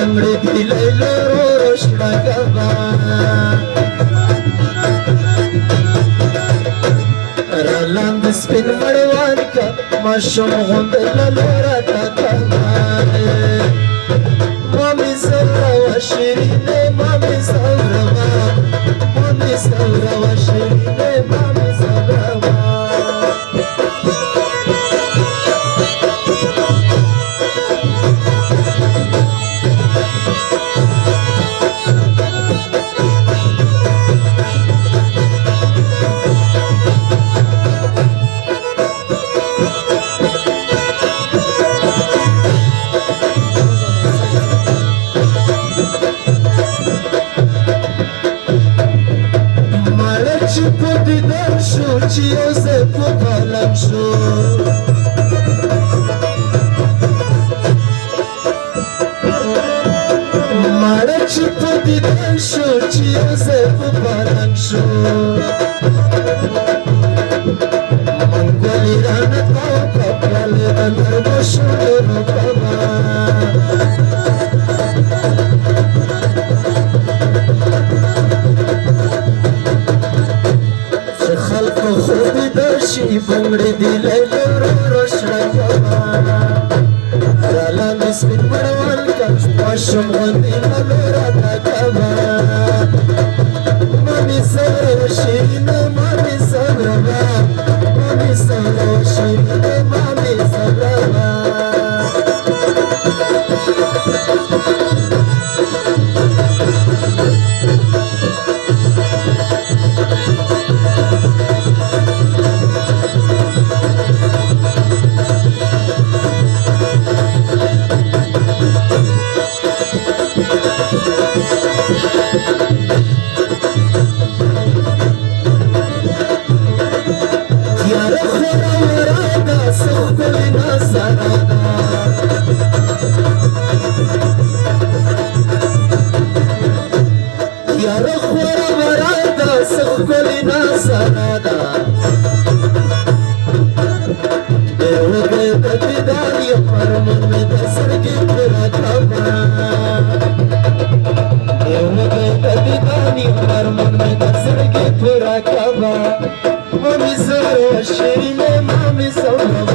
Umre dilaylo roshna kaba Raland spin marwan ka Mashum ghundla lorata kaba Mami sawra wa shirine Mami sawra wa shirine Mami sawra wa Ci eu se pupalam shu Mare ci pudi dan shu Ci eu se pupalam shu Mangoli rana tau kapale dan arbo shu rukama Bangde dilaylo roshna kaba Raland spin marwan ka Mashum ghundla lorata kaba Mami sawra wa shirine Mami sawra wa shirine Mami sawra wa Mami, so shiri me, mami, so